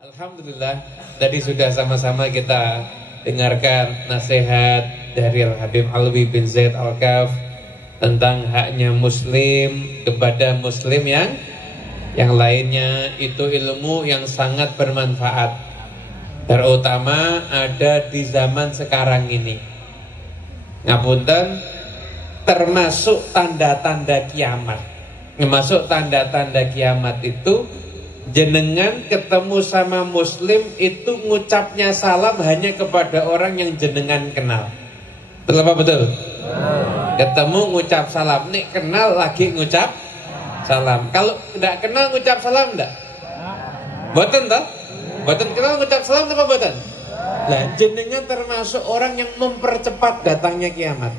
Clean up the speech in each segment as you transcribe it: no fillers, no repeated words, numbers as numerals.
Alhamdulillah, tadi sudah sama-sama kita dengarkan nasihat dari Al-Habib Alwi bin Zaid Al-Kaf tentang haknya muslim kepada muslim yang lainnya. Itu ilmu yang sangat bermanfaat, terutama ada di zaman sekarang ini. Ngapunten, termasuk tanda-tanda kiamat. Termasuk tanda-tanda kiamat itu jenengan ketemu sama muslim itu ngucapnya salam hanya kepada orang yang jenengan kenal. Betul apa betul? Ketemu ngucap salam, nih kenal lagi ngucap salam. Kalau tidak kenal ngucap salam enggak? Boten toh? Boten kenal ngucap salam apa boten? Lah jenengan termasuk orang yang mempercepat datangnya kiamat.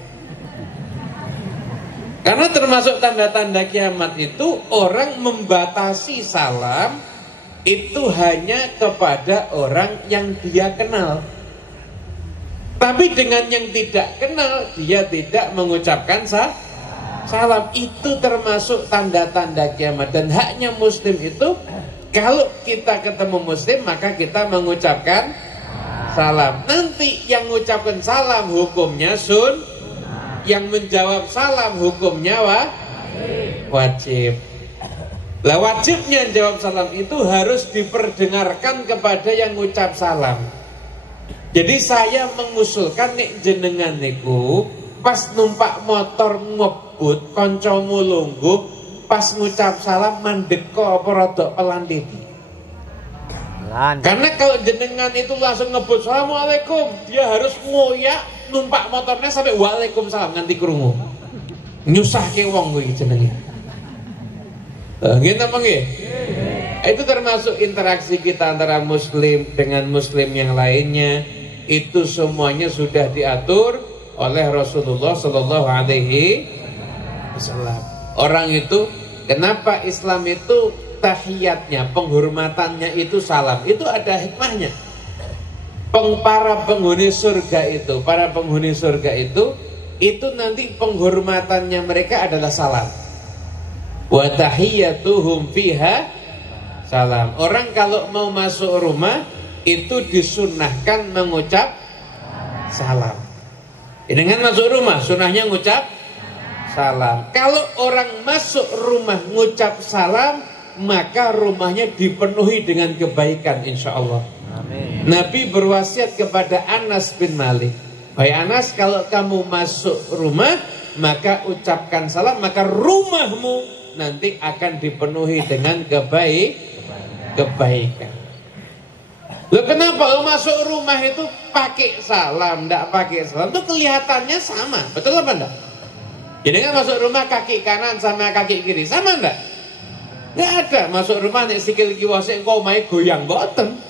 Karena termasuk tanda-tanda kiamat itu orang membatasi salam itu hanya kepada orang yang dia kenal. Tapi dengan yang tidak kenal dia tidak mengucapkan salam. Itu termasuk tanda-tanda kiamat. Dan haknya muslim itu kalau kita ketemu muslim maka kita mengucapkan salam. Nanti yang mengucapkan salam hukumnya yang menjawab salam hukumnya wajib. Lah wajibnya jawab salam itu harus diperdengarkan kepada yang ngucap salam. Jadi saya mengusulkan nih jenengan niku pas numpak motor ngebut kancamu lungguh pas ngucap salam mandeko apa rada pelan titik. Karena kalau jenengan itu langsung ngebut assalamualaikum, dia harus ngoyak numpak motornya sampai waalaikumsalam nganti krungu. Nyusahke wong kuwi jenenge. Nggih napa nggih? Itu termasuk interaksi kita antara muslim dengan muslim yang lainnya. Itu semuanya sudah diatur oleh Rasulullah sallallahu alaihi wasallam. Orang itu kenapa Islam itu tahiyatnya, penghormatannya itu salam. Itu ada hikmahnya. Para penghuni surga itu nanti penghormatannya mereka adalah salam. Wa tahiyyatuhum fiha salam. Orang kalau mau masuk rumah itu disunnahkan mengucap salam. Dengan masuk rumah sunnahnya mengucap salam. Kalau orang masuk rumah mengucap salam, maka rumahnya dipenuhi dengan kebaikan insyaallah. Amin. Nabi berwasiat kepada Anas bin Malik, "Hai Anas, kalau kamu masuk rumah maka ucapkan salam, maka rumahmu nanti akan dipenuhi dengan kebaikan." Loh kenapa masuk rumah itu pakai salam, enggak pakai salam? Itu kelihatannya sama, betul apa enggak? Jadi kan masuk rumah kaki kanan sama kaki kiri sama enggak? Enggak ada. Masuk rumah nek sikil kiwa sik engko omahe goyang mboten.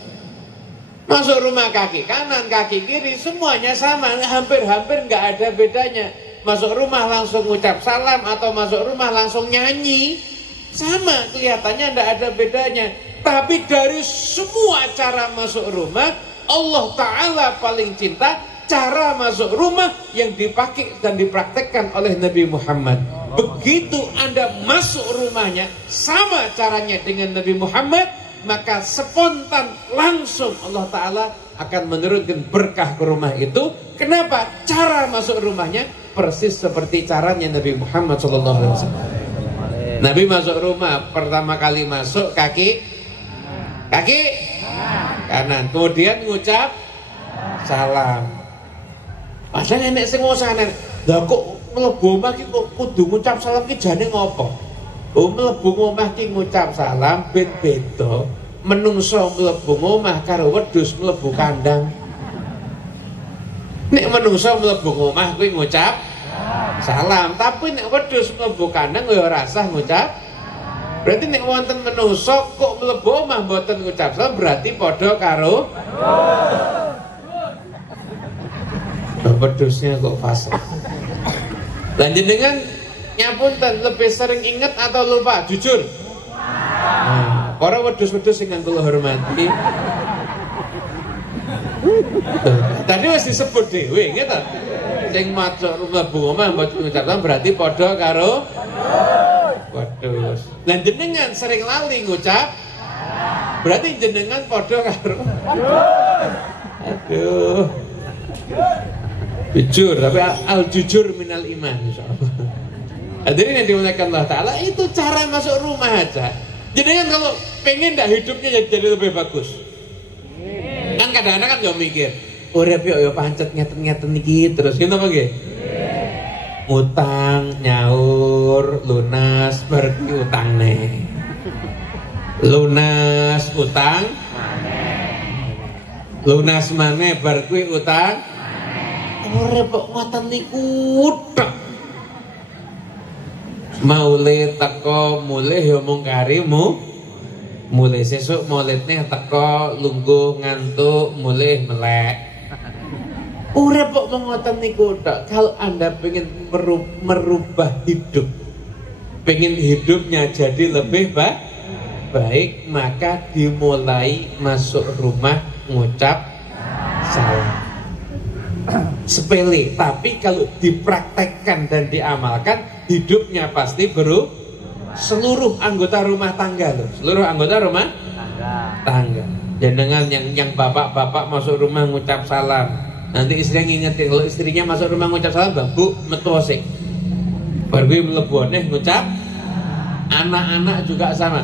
Masuk rumah kaki kanan, kaki kiri semuanya sama, hampir-hampir enggak ada bedanya. Masuk rumah langsung ngucap salam atau masuk rumah langsung nyanyi sama, kelihatannya enggak ada bedanya. Tapi dari semua cara masuk rumah, Allah Ta'ala paling cinta cara masuk rumah yang dipakai dan dipraktekkan oleh Nabi Muhammad. Begitu Anda masuk rumahnya sama caranya dengan Nabi Muhammad, maka spontan langsung Allah Ta'ala akan menurunkan berkah ke rumah itu. Kenapa? Cara masuk rumahnya persis seperti caranya Nabi Muhammad SAW. Nabi masuk rumah, pertama kali masuk kaki kanan, kemudian ngucap salam. Padahal nenek sing ngosane, lha kok mlebu omah ki kok kudu ngucap salam ki jane ngopo? Oh mlebu omah ki ngucap salam ben beda. Menungso mlebu omah karo wedhus mlebu kandang. Nek menungso mlebu omah kuwi ngucap salam, tapi nek wedhus mlebu kandang ya ora usah ngucap. Berarti nek wonten menungso kok mlebu omah mboten ngucap salam berarti padha karo wedhusnya kok fasih. Lanjut dengan nyapunten lebih sering ingat atau lupa? Jujur. Nah, para wedhus-wedhus sing kula hormati. Tadi wis disebut dhewe nggih ta. Sing maca mlebu omah mboten ngucap salam berarti padha karo wedhus. Lan jenengan sering lali ngucap Berarti jenengan podo karo. Aduh. Jujur, tapi al jujur minal iman insyaallah. Hadirin yang dimuliakan Allah Ta'ala, itu cara masuk rumah aja. Jenengan kalau pengen dah hidupnya jadi lebih bagus. Kan kadang-kadang kan yo mikir, urip yo pancet ngeten-ngeten iki terus gitu apa nggih? Utang, nyaur, lunas, pergi utang nih. Lunas utang lunas maneh bar kuwi utang urip kok ngoten niku tok. Maulid teko mulih ya mung karimu mulih sesuk maulidne teko lungguh ngantuk mulih melek. Urip kok ngoten niku tok. Kalau Anda pengen merubah hidup, pengen hidupnya jadi lebih baik, maka dimulai masuk rumah ngucap salam. Sepele, tapi kalau dipraktekkan dan diamalkan, hidupnya pasti seluruh anggota rumah tangga loh. Seluruh anggota rumah tangga. Jangan yang bapak-bapak masuk rumah ngucap salam. Nanti istrinya ngingetin, kalau istrinya masuk rumah ngucap salam, bang, bu, metu sik. Baru meleboneh ngucap. Anak-anak juga sama.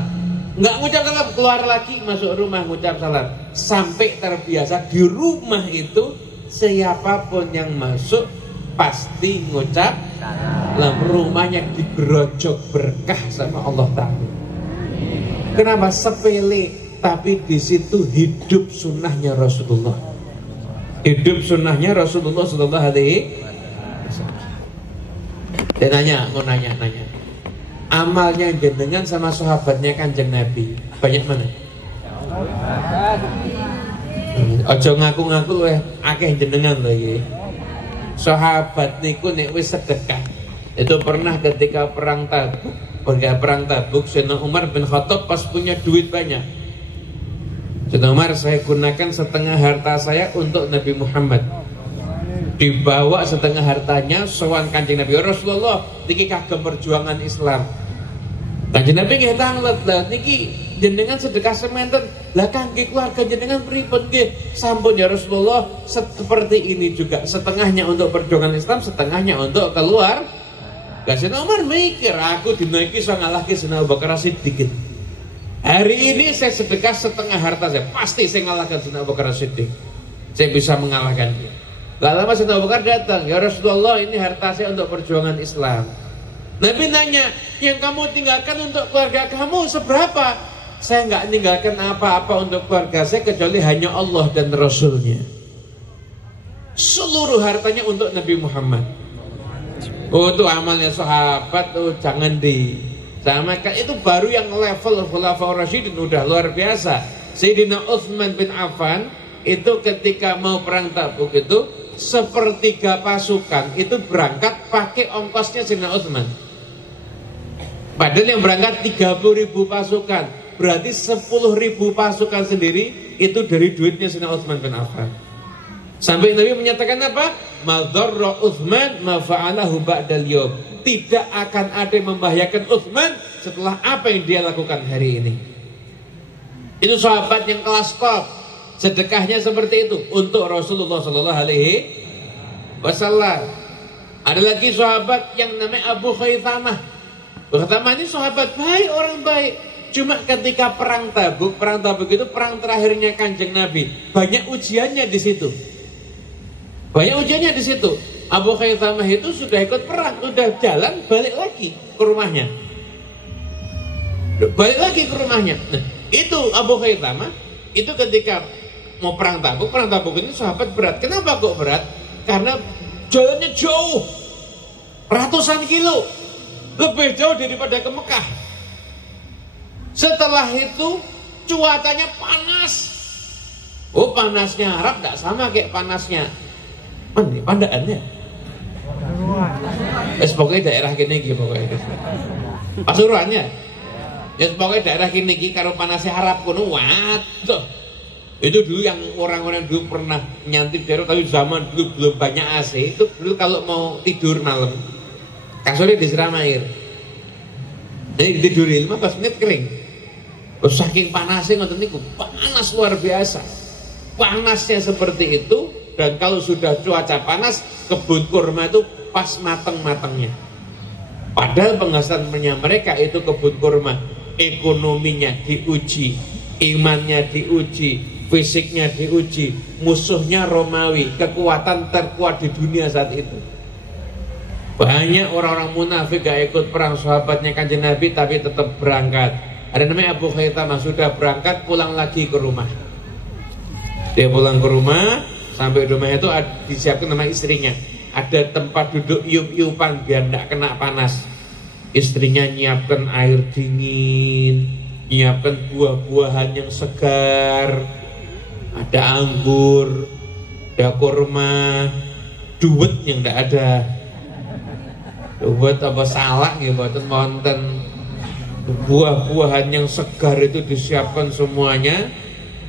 Nggak ngucap salam, keluar lagi masuk rumah ngucap salam. Sampai terbiasa di rumah itu siapapun yang masuk pasti ngucap salam. Rumahnya digerojok berkah sama Allah Ta'ala. Kenapa? Sepele, tapi di situ hidup sunnahnya Rasulullah. Hidup sunnahnya Rasulullah Sallallahu Alaihi Wasallam. Dia mau nanya. Amalnya jenengan sama sahabatnya Kanjeng Nabi banyak mana? Ojo ngaku-ngaku akeh jenengan lho iki. Sahabat niku nek wis sedekah. Itu pernah ketika perang Tabuk, Sayyidina Umar bin Khattab pas punya duit banyak. Sayyidina Umar, saya gunakan setengah harta saya untuk Nabi Muhammad. Dibawa setengah hartanya sowan Kanjeng Nabi, Rasulullah niki kagem perjuangan Islam. Kanjeng Nabi nggih tanglet lah niki jenengan sedekah sementen lah kangge keluarga jenengan pripun nggih? Sampun ya Rasulullah, seperti ini juga, setengahnya untuk perjuangan Islam, setengahnya untuk keluar. Sayyidina Umar mikir, aku dina iki iso ngalahke Sayyidina Abu Bakar Siddiq. Hari ini saya sedekah setengah harta saya, pasti saya ngalahkan Sayyidina Abu Bakar Siddiq. Saya bisa mengalahkan dia. Gak lama Sayyidina Abu Bakar datang, ya Rasulullah ini harta saya untuk perjuangan Islam. Nabi nanya, yang kamu tinggalkan untuk keluarga kamu seberapa? Saya nggak tinggalkan apa-apa untuk keluarga saya kecuali hanya Allah dan Rasulnya. Seluruh hartanya untuk Nabi Muhammad. Oh itu amalnya sahabat, jangan disamakan. Itu baru yang level Khulafaur Rasyidin udah luar biasa. Sayyidina Utsman bin Affan itu ketika mau perang Tabuk itu sepertiga pasukan itu berangkat pakai ongkosnya Sayyidina Utsman. Padahal yang berangkat 30.000 pasukan, berarti 10.000 pasukan sendiri itu dari duitnya Sayyidina Utsman bin Affan. Sampai Nabi menyatakan apa? Madharra Utsman ma fa'alahu ba'dal yawm. Tidak akan ada yang membahayakan Utsman setelah apa yang dia lakukan hari ini. Itu sahabat yang kelas top. Sedekahnya seperti itu untuk Rasulullah Sallallahu Alaihi Wasallam. Ada lagi sahabat yang namanya Abu Khaythamah. Abu Khaythamah ini sahabat baik, orang baik. Cuma ketika perang Tabuk itu perang terakhirnya Kanjeng Nabi. Banyak ujiannya di situ. Abu Khaythamah itu sudah ikut perang, sudah jalan, balik lagi ke rumahnya. Nah, itu Abu Khaythamah itu ketika mau perang Tabuk ini sahabat berat. Kenapa kok berat? Karena jalannya jauh, ratusan kilo, lebih jauh daripada ke Mekah. Setelah itu cuacanya panas. Oh panasnya Arab tidak sama kayak panasnya mana pandaannya. Pokoknya daerah gini pokoknya. Pasuruannya. Ya pokoknya daerah gini karo panasnya Arab kuno waduh. Itu dulu yang orang-orang dulu pernah nyantip daerah, tapi zaman dulu belum banyak AC. Itu dulu kalau mau tidur malam kasurnya disiram air. Jadi tidur 15 menit kering. Saking panasnya ngoten niku, panas luar biasa. Panasnya seperti itu, dan kalau sudah cuaca panas, kebun kurma itu pas mateng-matengnya. Padahal penghasilannya mereka itu kebun kurma, ekonominya diuji, imannya diuji, fisiknya diuji, musuhnya Romawi, kekuatan terkuat di dunia saat itu. Banyak orang-orang munafik gak ikut perang sahabatnya Kanjeng Nabi, tapi tetap berangkat. Ada namanya Abu Khaitamah, sudah berangkat pulang lagi ke rumah. Dia pulang ke rumah, sampai rumah itu disiapkan nama istrinya. Ada tempat duduk iup-iupan biar tidak kena panas. Istrinya nyiapkan air dingin, nyiapkan buah-buahan yang segar, ada anggur, ada kurma, duit yang tidak ada. Duit apa salah gitu, wonten. Buah-buahan yang segar itu disiapkan semuanya.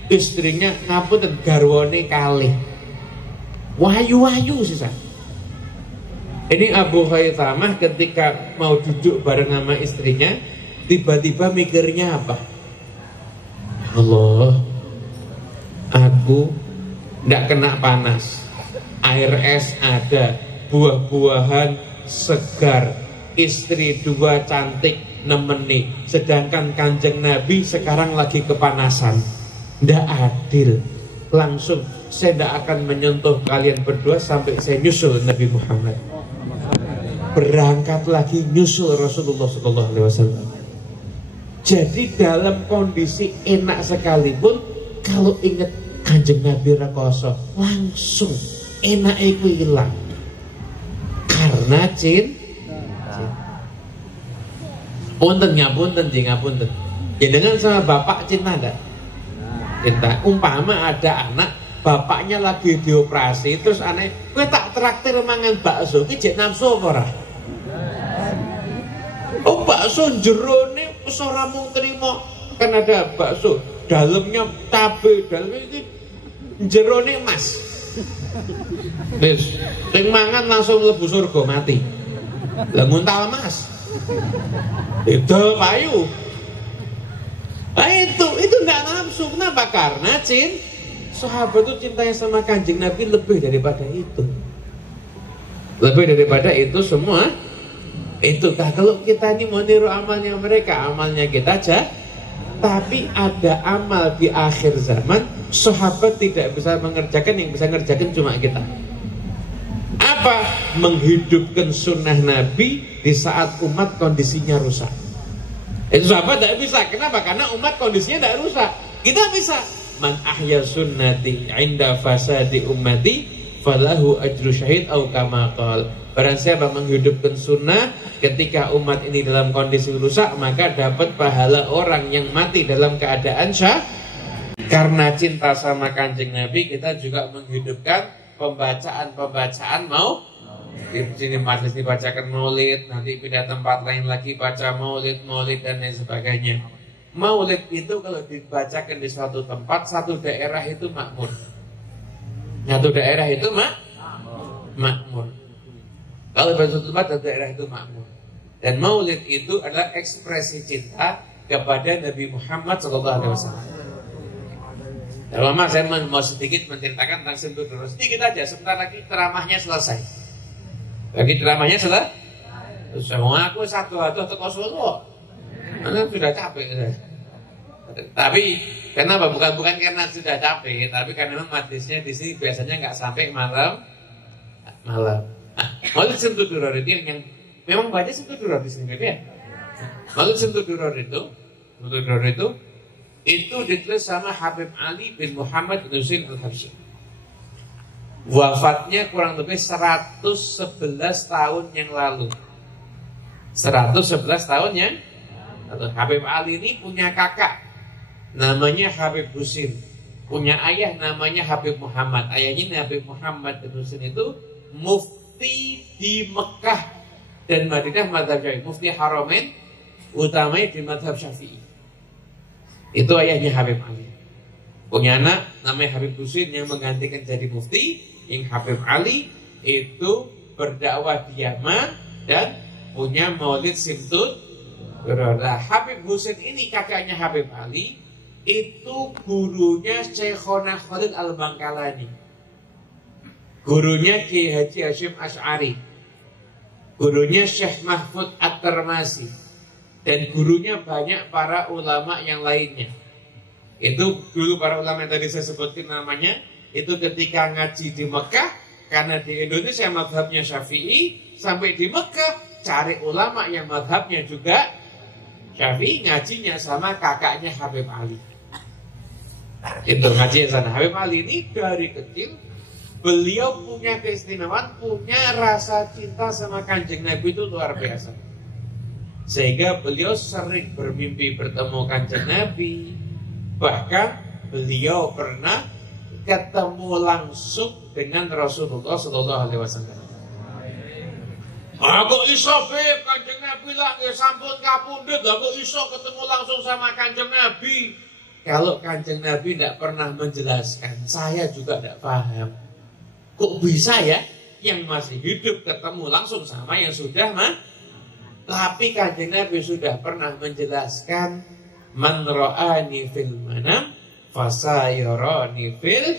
Istrinya ngapunten garwane kalih. Wahyu-wahyu sisa. Ini Abu Khaitamah ketika mau duduk bareng sama istrinya, tiba-tiba mikirnya apa? Allah, aku tidak kena panas, air es ada, buah-buahan segar, istri dua cantik nemeni, sedangkan Kanjeng Nabi sekarang lagi kepanasan. Tidak adil. Langsung saya tidak akan menyentuh kalian berdua sampai saya nyusul Nabi Muhammad. Berangkat lagi nyusul Rasulullah SAW. Jadi dalam kondisi enak sekalipun, kalau ingat Kanjeng Nabi rekoso, langsung enak itu hilang. Karena punten ngapunten ngapunten. Jenengan sama bapak cinta ndak? Cinta. Umpama ada anak, bapaknya lagi dioperasi, terus aneh, kowe tak traktir mangan bakso, ki jek nafsu apa ora? Oh, bakso jerone wis ora mung trimo. Kan ada bakso, dalamnya cabe, dalamnya iki jerone emas. Wis, sing mangan langsung mlebu surga mati. Lah nguntal emas. Itu payu. Nah itu enggak nafsu. Kenapa? Karena sahabat itu cintanya sama Kanjeng Nabi lebih daripada itu. Lebih daripada itu semua. Itu kalau kita ini mau niru amalnya mereka, amalnya kita aja. Tapi ada amal di akhir zaman, sahabat tidak bisa mengerjakan, yang bisa mengerjakan cuma kita. Apa? Menghidupkan sunnah Nabi di saat umat kondisinya rusak. Itu sahabat tidak bisa. Kenapa? Karena umat kondisinya tidak rusak. Kita bisa. Man ahya sunnati inda fasadi ummati falahu ajru syahid au kama qala. Barang siapa menghidupkan sunnah ketika umat ini dalam kondisi rusak, maka dapat pahala orang yang mati dalam keadaan syah. Karena cinta sama Kanjeng Nabi, kita juga menghidupkan pembacaan-pembacaan mau di sini majelis dibacakan maulid, nanti pindah tempat lain lagi baca maulid dan lain sebagainya. Maulid itu kalau dibacakan di suatu tempat, satu daerah itu makmur. Satu daerah itu makmur. Kalau di suatu tempat, satu daerah itu makmur. Dan maulid itu adalah ekspresi cinta kepada Nabi Muhammad SAW. Dan lama saya mau sedikit menceritakan tentang Simtud Duror. Sedikit aja, sebentar lagi ceramahnya selesai. Lagi ceramahnya selesai. Semua aku satu teko Solo. Karena sudah capek. Tapi kenapa? Bukan karena sudah capek, tapi karena memang majlisnya di sini biasanya nggak sampai malam. Maulid Simtud Duror itu yang memang banyak Simtud Duror di sini, ya. Maulid Simtud Duror itu ditulis sama Habib Ali bin Muhammad bin Husain al-Habsyi. Wafatnya kurang lebih 111 tahun yang lalu. 111 tahun yang lalu. Habib Ali ini punya kakak namanya Habib Husain, punya ayah namanya Habib Muhammad. Ayahnya Habib Muhammad bin Husain itu mufti di Mekah dan Madinah mazhab Syafi'i, mufti Haramain utamanya di mazhab Syafi'i. Itu ayahnya Habib Ali. Punya anak namanya Habib Husain yang menggantikan jadi mufti. Yang Habib Ali itu berdakwah di Yaman dan punya maulid Simtud Nah, Habib Husain ini kakaknya Habib Ali, itu gurunya Syekhona Khalid Al-Bangkalani, gurunya Ki Haji Hashim Asy'ari, gurunya Syekh Mahfud At-Tirmasi, dan gurunya banyak para ulama yang lainnya. Itu dulu para ulama yang tadi saya sebutkan namanya, itu ketika ngaji di Mekah, karena di Indonesia mazhabnya Syafi'i, sampai di Mekah cari ulama yang mazhabnya juga Syafi'i, ngajinya sama kakaknya Habib Ali. Itu ngaji sana. Habib Ali ini dari kecil beliau punya keistimewaan, punya rasa cinta sama Kanjeng Nabi itu luar biasa. Sehingga beliau sering bermimpi bertemu Kanjeng Nabi. Bahkan beliau pernah ketemu langsung dengan Rasulullah Sallallahu Alaihi Wasallam. Aku iso Beb, Kanjeng Nabi lah sampun kapundhut, aku iso ketemu langsung sama Kanjeng Nabi. Kalau Kanjeng Nabi tidak pernah menjelaskan, saya juga tidak paham. Kok bisa ya yang masih hidup ketemu langsung sama yang sudah tapi Kanjeng Nabi sudah pernah menjelaskan, man ra'ani fil manam fasayarani fil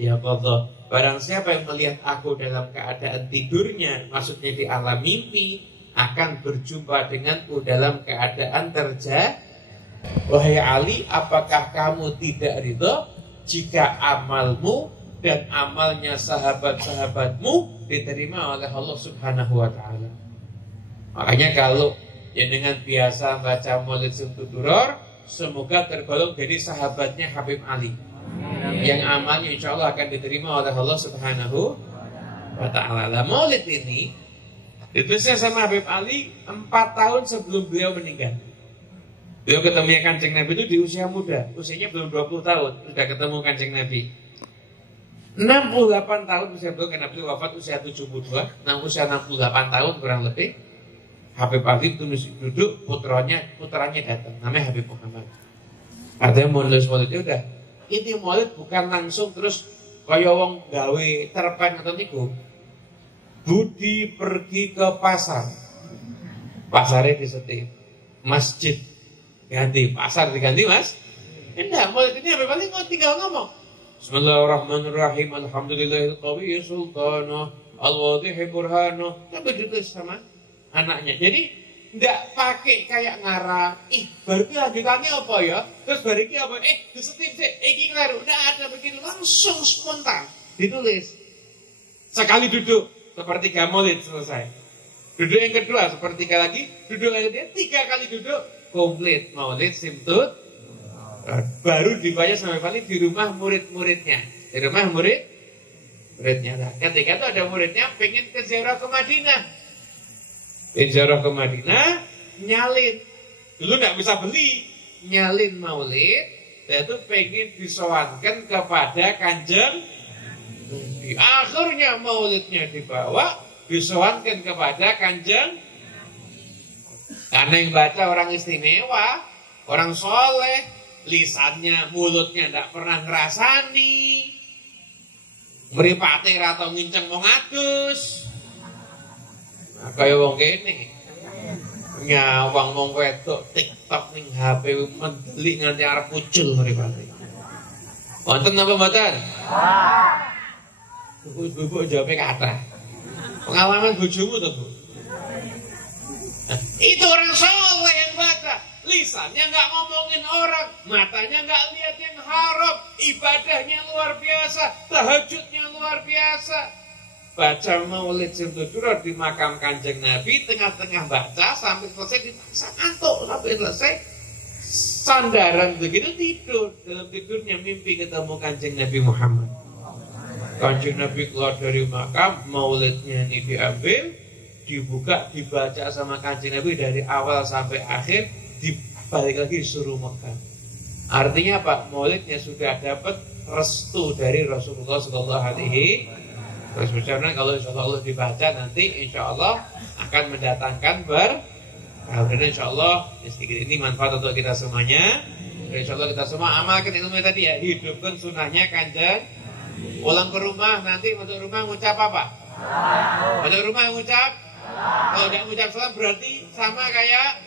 yaqadha. Barang siapa yang melihat aku dalam keadaan tidurnya, maksudnya di alam mimpi, akan berjumpa denganku dalam keadaan terjadi. Wahai Ali, apakah kamu tidak ridho jika amalmu dan amalnya sahabat-sahabatmu diterima oleh Allah Subhanahu wa Ta'ala? Makanya kalau dengan biasa baca Maulid Simtud Duror, semoga tergolong dari sahabatnya Habib Ali, yang amalnya insya Allah akan diterima oleh Allah Subhanahu wa Ta'ala. Maulid ini ditulisnya sama Habib Ali 4 tahun sebelum beliau meninggal. Beliau ketemu Kanjeng Nabi itu di usia muda, usianya belum 20 tahun sudah ketemu Kanjeng Nabi. 68 tahun usia beliau, karena beliau wafat usia 72, usia 68 tahun kurang lebih. Habib Ali itu duduk, putranya datang, namanya Habib Muhammad. Ada yang mau nulis maulid, ya udah. Ini maulid bukan langsung terus kaya wong gawe terpen atau niku. Budi pergi ke pasar, pasarnya disetip, masjid ganti, pasar diganti mas. Enggak, maulid ini Habib Ali tinggal ngomong, Bismillahirrahmanirrahim, alhamdulillahil qawiyyi sultana, al-wadhihi burhana. Tapi ditulis sama anaknya. Jadi tidak pakai kayak ngarang, berarti lanjutannya apa ya? Terus bariki apa? Disetip sih, iki kleru. Tidak ada begitu, langsung spontan ditulis. Sekali duduk, sepertiga maulid selesai. Duduk yang kedua, sepertiga lagi. Duduk yang ketiga, 3 kali duduk, komplit maulid Simtud. Baru dibaca sama Fali di rumah murid-muridnya. Di rumah muridnya. Nah, ketika itu ada muridnya pengen ke ziarah ke Madinah. Ziarah ke Madinah, nyalin. Dulu nggak bisa beli, nyalin maulid. Dia tuh pengen disowankan kepada Kanjeng Nabi. Akhirnya maulidnya dibawa, disowankan kepada Kanjeng. Karena yang baca orang istimewa, orang soleh, lisannya, mulutnya nggak pernah ngerasani, mripate ra tau nginceng wong adus. Nah, kaya wong kene nyawang wong wedok TikTok ning HP mendelik nganti arep pucul mripate. Wonten napa mboten? Ibu jawabnya kata. Pengalaman bojomu to, Bu? Nah, itu orang soleh yang baca. Lisannya nggak ngomongin orang, matanya nggak lihat yang haram, ibadahnya luar biasa, tahajudnya luar biasa. Baca maulid Simtud Duror di makam Kanjeng Nabi, tengah-tengah baca sampai selesai dipaksa ngantuk sampai selesai. Sandaran begitu tidur, dalam tidurnya mimpi ketemu Kanjeng Nabi Muhammad. Kanjeng Nabi keluar dari makam, maulidnya ini diambil, dibuka, dibaca sama Kanjeng Nabi dari awal sampai akhir, dibalik lagi disuruh Mekah. Artinya apa? Maulidnya sudah dapat restu dari Rasulullah Sallallahu Alaihi Wasallam. Kalau insya Allah dibaca nanti insya Allah akan mendatangkan dan insya Allah sedikit ini manfaat untuk kita semuanya. Dan insya Allah kita semua amalkan ilmu tadi ya, hidupkan sunnahnya Kanjeng. Pulang ke rumah nanti untuk rumah ngucap apa? Untuk rumah ngucap. Kalau tidak ngucap salam berarti sama kayak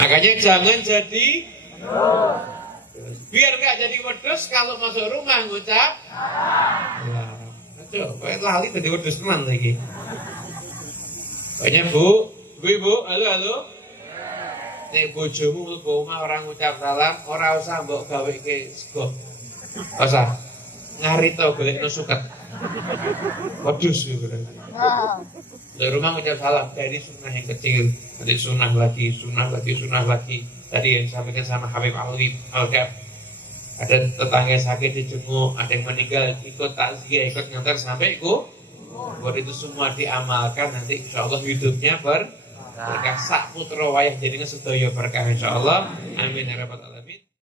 Makanya jangan jadi biar gak jadi wedus kalau masuk rumah ngucap aduh, lali tadi wedus teman lagi. Pokoknya bu, ibu, halo. Nek bojomu mlebu omah orang ngucap salam, ora usah mbok gaweke sego. Ora usah. Ngarito golekno suket. Wedhus yo berarti. Di rumah ngucap salam dari sunnah yang kecil, nanti sunnah lagi. Tadi yang disampaikan sama Habib Alwi Al-Gab. Ada tetangga sakit dijenguk, ada yang meninggal ikut takziah, ikut ngantar sampai kubur. Itu semua diamalkan, nanti insya Allah hidupnya berkah sak putra wayah jadi sedaya berkah insya Allah. Amin ya rabbal alamin.